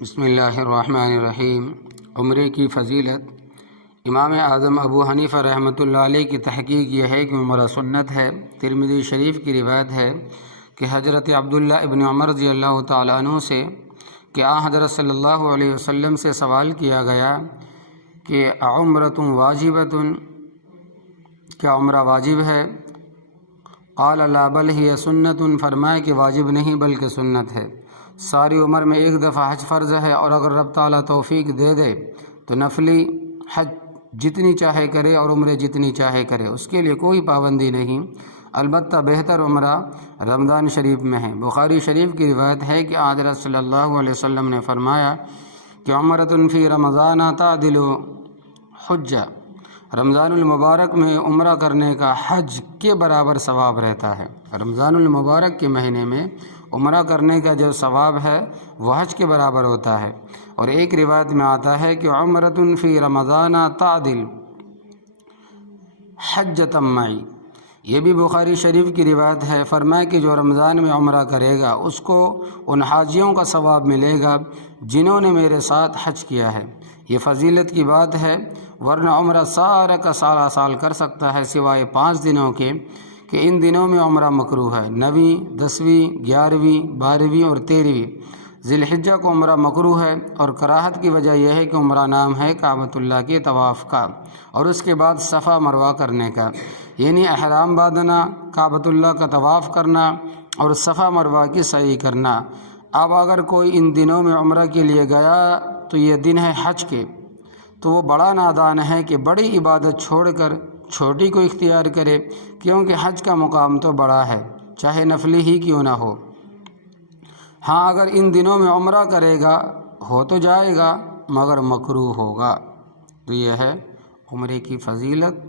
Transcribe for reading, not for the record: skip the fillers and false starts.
بسم اللہ الرحمن الرحیم۔ عمرے کی فضیلت۔ امام اعظم ابو حنیفہ رحمۃ اللہ علیہ کی تحقیق یہ ہے کہ عمرہ سنت ہے۔ ترمذی شریف کی روایت ہے کہ حضرت عبداللہ ابن عمر رضی اللہ تعالیٰ عنہ سے کہ حضرت صلی اللہ علیہ وسلم سے سوال کیا گیا کہ عمرۃ واجبۃ، کیا عمرہ واجب ہے؟ قال لا بل ہی سنت، فرمائے کہ واجب نہیں بلکہ سنت ہے۔ ساری عمر میں ایک دفعہ حج فرض ہے، اور اگر رب تعالیٰ توفیق دے دے تو نفلی حج جتنی چاہے کرے اور عمرے جتنی چاہے کرے، اس کے لیے کوئی پابندی نہیں۔ البتہ بہتر عمرہ رمضان شریف میں ہے۔ بخاری شریف کی روایت ہے کہ حضرت صلی اللہ علیہ وسلم نے فرمایا کہ عمرۃ فی رمضان تعدل حجہ، رمضان المبارک میں عمرہ کرنے کا حج کے برابر ثواب رہتا ہے۔ رمضان المبارک کے مہینے میں عمرہ کرنے کا جو ثواب ہے وہ حج کے برابر ہوتا ہے۔ اور ایک روایت میں آتا ہے کہ عمرۃ فی رمضان تعدل حجۃ معی، یہ بھی بخاری شریف کی روایت ہے۔ فرمائے کہ جو رمضان میں عمرہ کرے گا اس کو ان حاجیوں کا ثواب ملے گا جنہوں نے میرے ساتھ حج کیا ہے۔ یہ فضیلت کی بات ہے، ورنہ عمرہ سارا کا سارا سال کر سکتا ہے سوائے 5 دنوں کے، کہ ان دنوں میں عمرہ مکروہ ہے۔ 9ویں، 10ویں، 11ویں، 12ویں اور 13ویں ذی الحجہ کو عمرہ مکروہ ہے، اور کراہت کی وجہ یہ ہے کہ عمرہ نام ہے کعبۃ اللہ کے طواف کا، اور اس کے بعد صفا مروہ کرنے کا، یعنی احرام باندھنا، کعبۃ اللہ کا طواف کرنا اور صفا مروہ کی سعی کرنا۔ اب اگر کوئی ان دنوں میں عمرہ کے لیے گیا تو یہ دن ہے حج کے، تو وہ بڑا نادان ہے کہ بڑی عبادت چھوڑ کر چھوٹی کو اختیار کرے، کیونکہ حج کا مقام تو بڑا ہے، چاہے نفلی ہی کیوں نہ ہو۔ ہاں اگر ان دنوں میں عمرہ کرے گا ہو تو جائے گا، مگر مکروہ ہوگا۔ تو یہ ہے عمرے کی فضیلت۔